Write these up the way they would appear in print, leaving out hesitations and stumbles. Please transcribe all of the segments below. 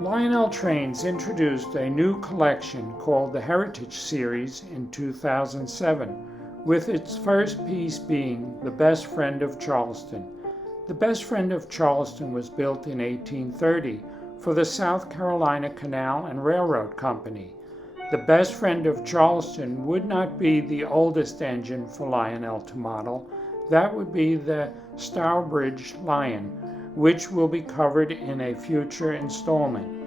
Lionel Trains introduced a new collection called the Heritage Series in 2007, with its first piece being The Best Friend of Charleston. The Best Friend of Charleston was built in 1830 for the South Carolina Canal and Railroad Company. The Best Friend of Charleston would not be the oldest engine for Lionel to model. That would be the Stourbridge Lion, which will be covered in a future installment.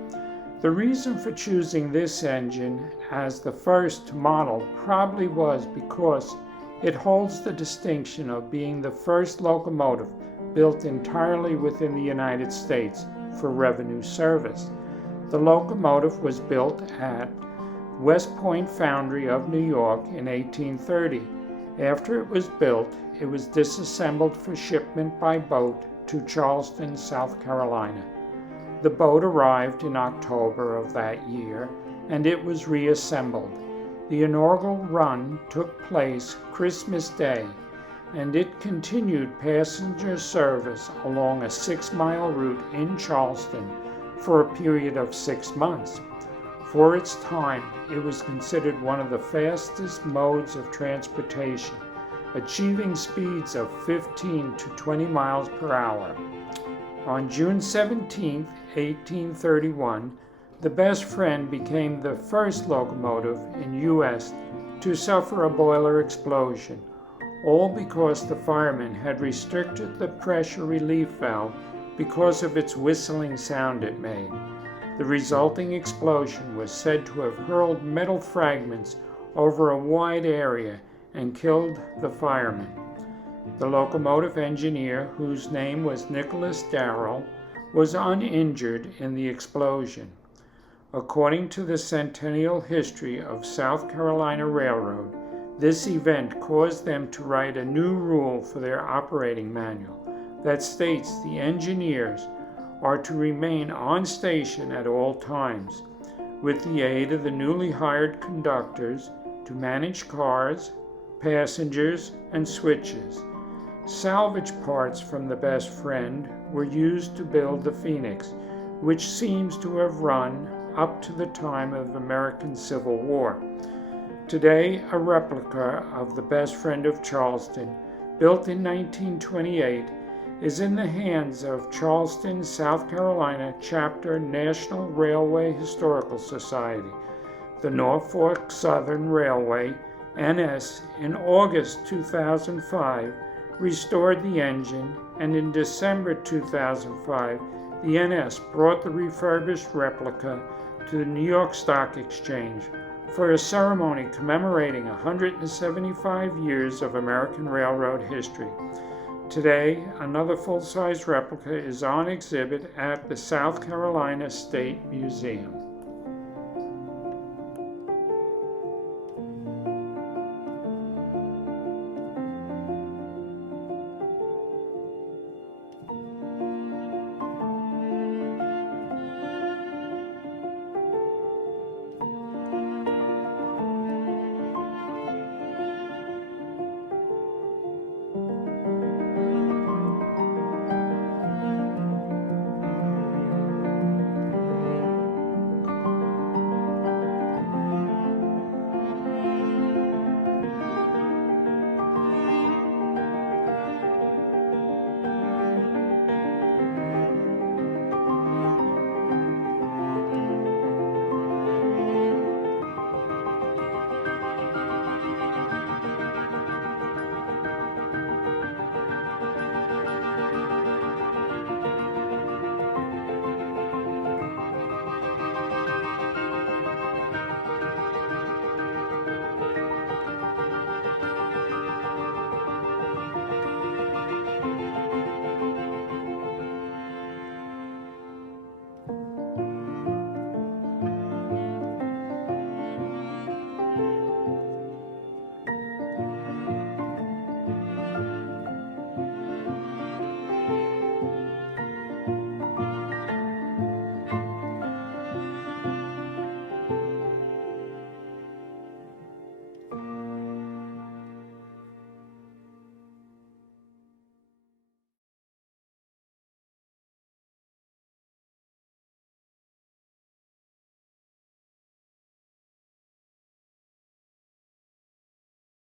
The reason for choosing this engine as the first to model probably was because it holds the distinction of being the first locomotive built entirely within the United States for revenue service. The locomotive was built at West Point Foundry of New York in 1830. After it was built, it was disassembled for shipment by boat to Charleston, South Carolina. The boat arrived in October of that year, and it was reassembled. The inaugural run took place Christmas Day, and it continued passenger service along a 6-mile route in Charleston for a period of 6 months. For its time, it was considered one of the fastest modes of transportation, achieving speeds of 15 to 20 miles per hour. On June 17, 1831, the Best Friend became the first locomotive in U.S. to suffer a boiler explosion, all because the firemen had restricted the pressure relief valve because of its whistling sound it made. The resulting explosion was said to have hurled metal fragments over a wide area and killed the firemen. The locomotive engineer, whose name was Nicholas Darrell, was uninjured in the explosion. According to the Centennial History of South Carolina Railroad, this event caused them to write a new rule for their operating manual that states the engineers are to remain on station at all times, with the aid of the newly hired conductors to manage cars, passengers, and switches. Salvage parts from the Best Friend were used to build the Phoenix, which seems to have run up to the time of American Civil War. Today, a replica of the Best Friend of Charleston, built in 1928, is in the hands of Charleston, South Carolina Chapter National Railway Historical Society. The Norfolk Southern Railway, NS, in August 2005, restored the engine, and in December 2005, the NS brought the refurbished replica to the New York Stock Exchange for a ceremony commemorating 175 years of American railroad history. Today, another full-size replica is on exhibit at the South Carolina State Museum.